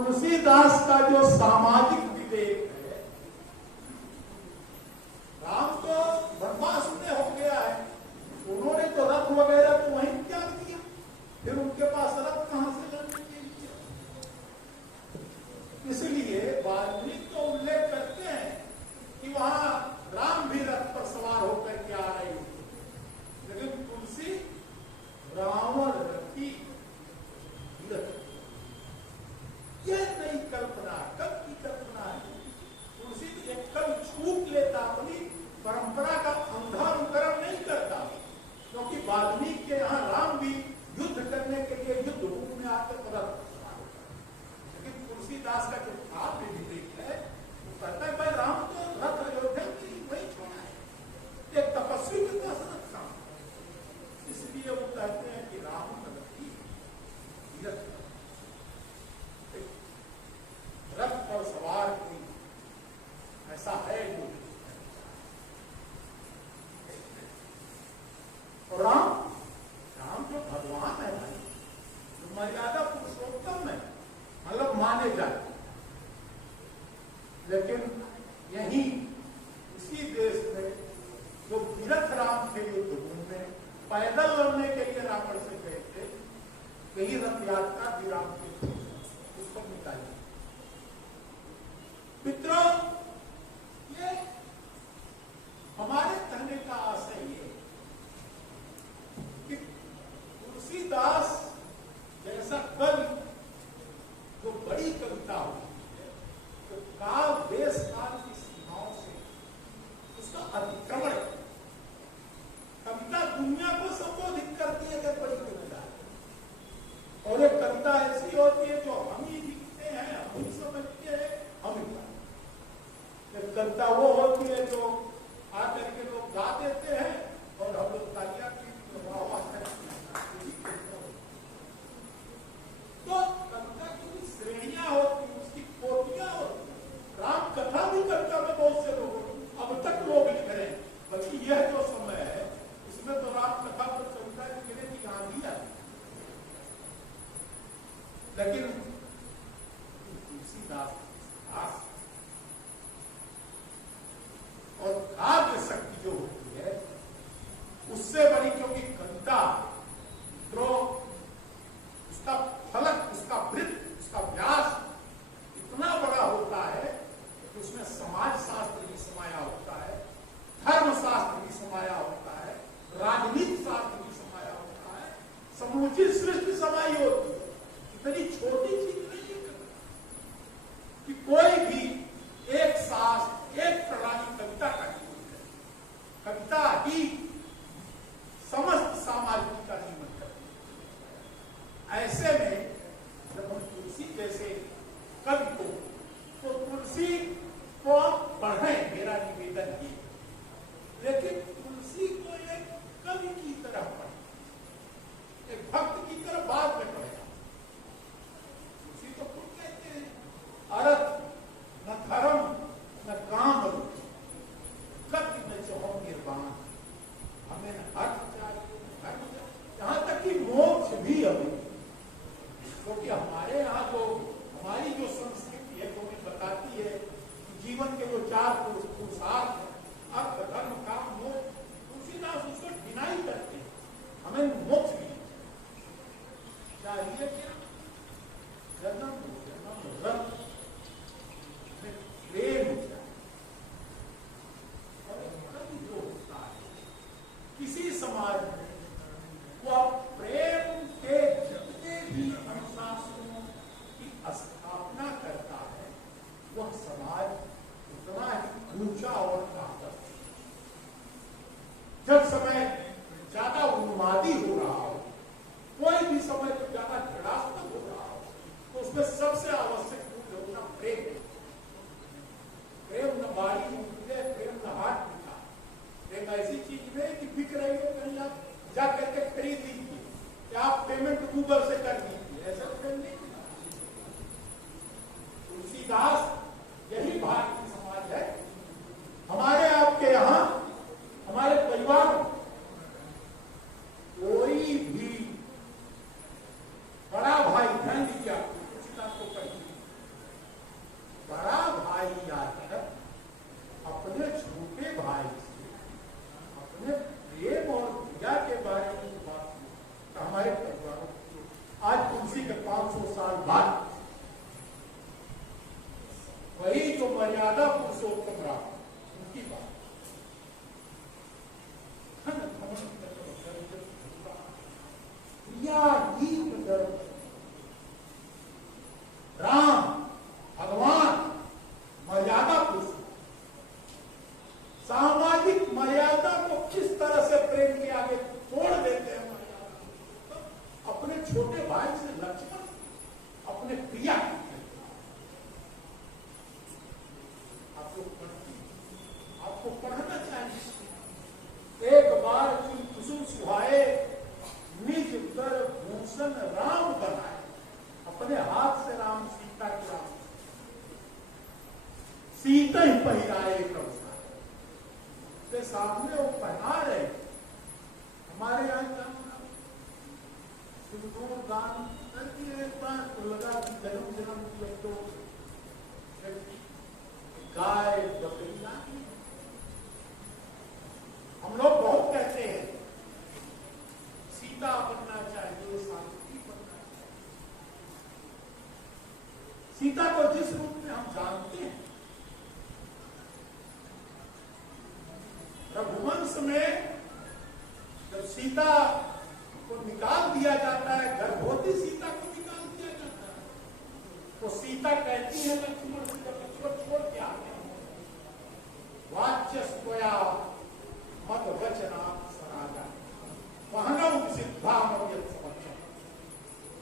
तुलसीदास का जो सामाजिक विवेक है, राम तो वनवास में हो गया है, उन्होंने तो रथ वगैरह तो वहीं त्याग दिया, फिर उनके पास रथ कहां से लड़ने के लिए? इसलिए वाल्मीकि तो उल्लेख करते हैं कि वहां राम भी रथ पर सवार होकर के आ रहे थे, लेकिन तुलसी रावण रथी यह नई कल्पना, कब की कल्पना है? तुलसी एक कल छूट लेता, अपनी परंपरा का अंधा अनुकरण नहीं करता, क्योंकि वाल्मीकि के यहाँ राम भी युद्ध करने के लिए युद्ध भूमि में आकर रथ, लेकिन तुलसीदास का जो भाव विवेक है वो कहता है भाई राम तो रथ अयोध्या में वही छोड़ा है, एक तपस्वी के पास रथ था, इसलिए वो कहते हैं कि राम रथ पर सवार कोई ऐसा है जो, और राम जो भगवान है भाई, जो मर्यादा पुरुषोत्तम है, मतलब माने जाए, लेकिन यही इसी देश में जो तीरथ राम थे युद्ध भूमि में पैदल लड़ने के लिए रावण से गए थे, यही रथ यात्रा भी राम के उसको निकाली। मित्रों, ये हमारे कहने का आशय ये कि तुलसीदास जैसा कवि जो बड़ी कविता होती है, तो काल देश काल की सीमाओं से उसका अतिक्रमण, कविता दुनिया को संबोधित करती है कि बड़ी कविता है, और एक कविता ऐसी होती है जो हम ही लिखते हैं, हम ही समझते हैं, हम ही कविता वो होती है जो आकर के लोग गा देते हैं और हम लोग तालियां की वाह करते हैं। तो कविता की भी श्रेणियां होती हैं, उसकी कोटियां होती हैं। राम कथा भी कविता में बहुत से लोग अब तक लोग लिख रहे हैं, बल्कि यह जो समय है इसमें तो राम कथा पर कविता लिखने की आंधी है, लेकिन तुलसीदास और काव्य शक्ति जो होती है उससे बड़ी, क्योंकि कविता जो उसका फलक, उसका वृत्त, उसका व्यास इतना बड़ा होता है कि उसमें समाज शास्त्र भी समाया होता है, धर्म शास्त्र भी समाया होता है, राजनीति शास्त्र भी समाया होता है, समूची सृष्टि समाई होती है। इतनी छोटी चीज नहीं है कि कोई भी एक शास्त्र, एक प्रणाली कविता का जीवन है, कविता ही समस्त सामाजिक का जीवन करती है। ऐसे में जब हम तुलसी जैसे कवि को, तो तुलसी को आप पढ़ें, मेरा निवेदन ये, लेकिन तुलसी को एक कवि की तरह पढ़ें, एक भक्त की तरह बाद में पढ़ें। तुलसी तो खुद कहते हैं अर्थ न धर्म न काम रुचि, कति न चाहो निर्वाण, हमें अर्थ चाहिए, धर्म चाहिए, यहां तक कि मोक्ष भी हमें, क्योंकि हमारे यहाँ जो हमारी जो संस्कृति है तो हमें बताती है कि जीवन के जो चार पुरुषार्थ हैं, अर्थ धर्म काम मोक्ष, तुलसीदास उसको डिनाई करते हैं, हमें मोक्ष भी चाहिए, क्या जन्म रथ प्रेम जो होता है किसी समाज में, वो प्रेम के जितने भी अनुशासनों की स्थापना करता है, वह समाज उतना ही ऊंचा और ताकत। जब समय ज्यादा उन्मादी हो रहा हो, कोई भी समय जब ज्यादा घृणास्पद हो रहा हो, तो उसमें सबसे आवश्यक होना प्रेम। प्रेम न बाड़ी उठे, प्रेम न हाथ उठा, प्रेम ऐसी चीज में कि बिक रही हो, कहीं आप जा करके खरीद लीजिए, या आप पेमेंट गूगल से कर दीजिए, ऐसा प्रेम नहीं। तुलसीदास यही भारतीय समाज है। हमारे आपके यहाँ, हमारे परिवार में कोई भी बड़ा भाई ध्यान दीजिए, तुलसीदास को कहिए सीता को निकाल दिया जाता है, गर्भवती सीता को निकाल दिया जाता है, तो सीता कहती है लक्ष्मण से, लक्ष्मण छोड़ के आ गया, वाच्यस्त्वया मद वचना सरागा वहनौ सिद्धामव्यत समक्षम।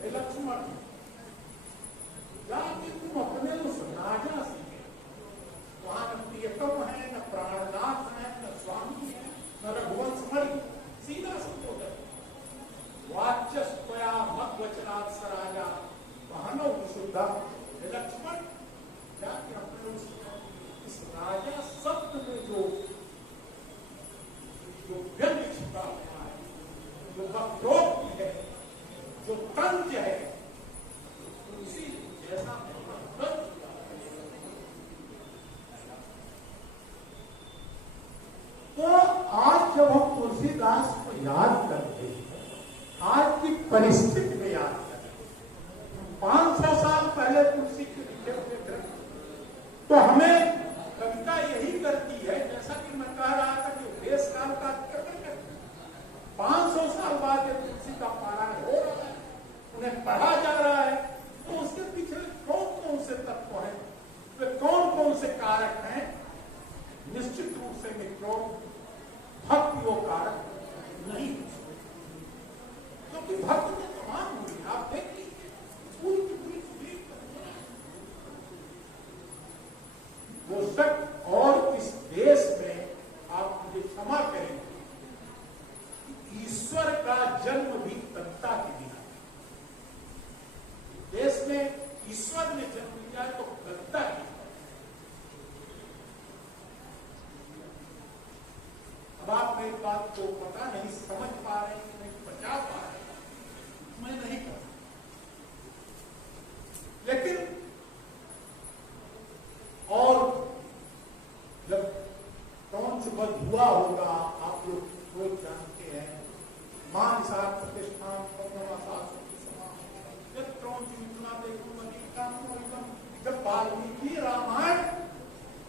हे लक्ष्मण, जाके तुम अपने उस राजा से, वहां न प्रियतम है, न प्राणनाथ है, न स्वामी है, न रघुवंश मणि, सीधा संबोधन, वाच्यस्त्वया मद वचनात् स राजा वहनौ विशुद्धम। हे लक्ष्मण, जाके अपने उस इस राजा शब्द में जो व्यंग छिपा हुआ है, जो वक्रोक्ति है, जो तंज है, उसी जैसा तो आज जब हम तुलसीदास को याद करते हैं, आज की परिस्थिति में याद करते हैं, 500 साल पहले तुलसी के लिखे हुए ग्रंथ, तो हमें कविता यही करती है, जैसा कि मैं कह रहा था कि देश काल का अतिक्रमण करती है। 500 साल बाद जब तुलसी का पारायण हो रहा है, उन्हें पढ़ा जा रहा है, तो उसके पीछे कौन कौन से तत्व हैं, वे कौन कौन से कारक हैं? निश्चित रूप से मित्रों, भक्ति वो कारक नहीं, क्योंकि भक्त में तमाम हुई, आप देख लीजिए पूरी वो सब। और इस देश में आप मुझे क्षमा करेंगे, ईश्वर का जन्म भी तंता के बिना, देश में ईश्वर ने जन्म लिया तो तंता की। अब आप मेरी बात को पता नहीं समझ पा रहे हैं, नहीं बचा पा रहे हैं, मैं नहीं कर, लेकिन और जब क्रौंचवध हुआ होगा, आप लोग जानते हैं, मान सात प्रतिष्ठान जब क्रौंच इतना देखो जब वाल्मीकि रामायण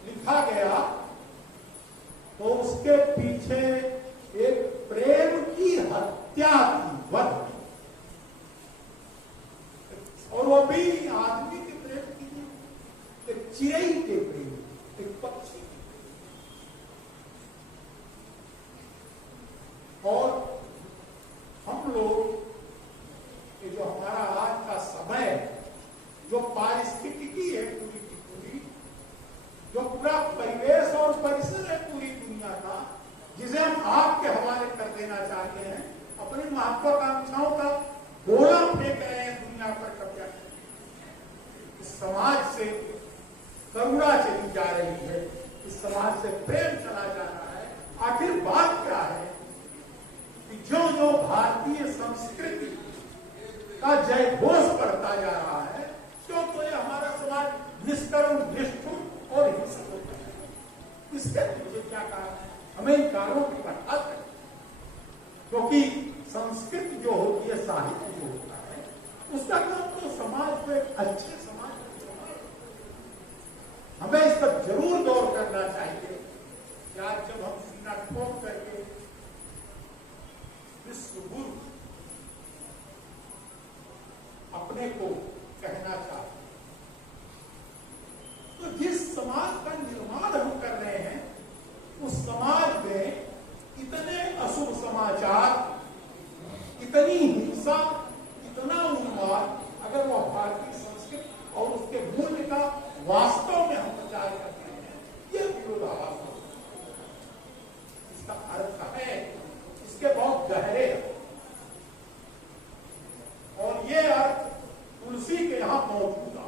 लिखा गया, तो उसके पीछे एक प्रेम की हत्या की, वध, और वो भी आदमी के प्रेम की, एक चिड़ै के प्रेम, एक पक्षी। और हम लोग ये जो हमारा आज का समय, जो पारिस्थितिकी है पूरी की पूरी, जो पूरा परिवेश और परिसर है पूरी दुनिया का, जिसे हम आपके हवाले कर देना चाहते हैं, अपनी महत्वाकांक्षाओं का गोला फेंक रहे हैं दुनिया पर कब्जा करके। इस समाज से करुणा चली जा रही है, इस समाज से प्रेम चला जा रहा है। आखिर बात क्या है कि जो जो भारतीय संस्कृति का जय घोष बढ़ता जा रहा है, क्यों तो ये हमारा समाज निष्करुण, निष्ठुर और हिंसक होता है। इसके पीछे क्या कारण है? हमें इन कारणों की पहचान करें, क्योंकि संस्कृति जो होती है, साहित्य जो होता है, उसका काम तो समाज को एक अच्छे समाज को, हमें इस पर जरूर गौर करना चाहिए कि आज जब हम सीना ठोक करके विश्व गुरु अपने को कहना चाहते, तो जिस समाज का निर्माण हम कर रहे हैं, उस समाज में इतने अशुभ समाचार, इतनी हिंसा, इतना उन्माद, अगर वह भारतीय संस्कृति और उसके मूल्य का वास्तव में हम प्रचार करते हैं, यह विरोधाभास हो। इसका अर्थ है, इसके बहुत गहरे, और ये अर्थ तुलसी के यहां मौजूद है।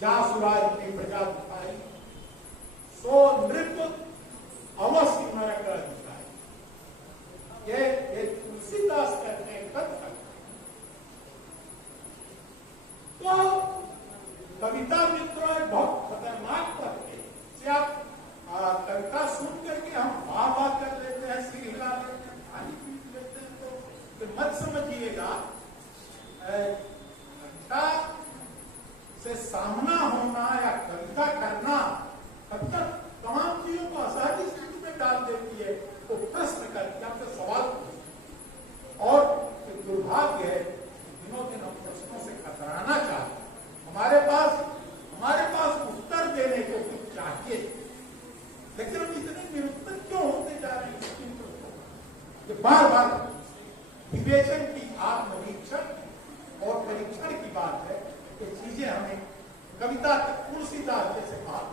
जासुराज की प्रजा दिखाई, सो नृप अवश्य नरक दिखाई। ये तुलसी बार बार विवेचन की, आत्मनिरीक्षण और परीक्षण की बात है। ये चीजें हमें कविता तुलसीदास जैसे बात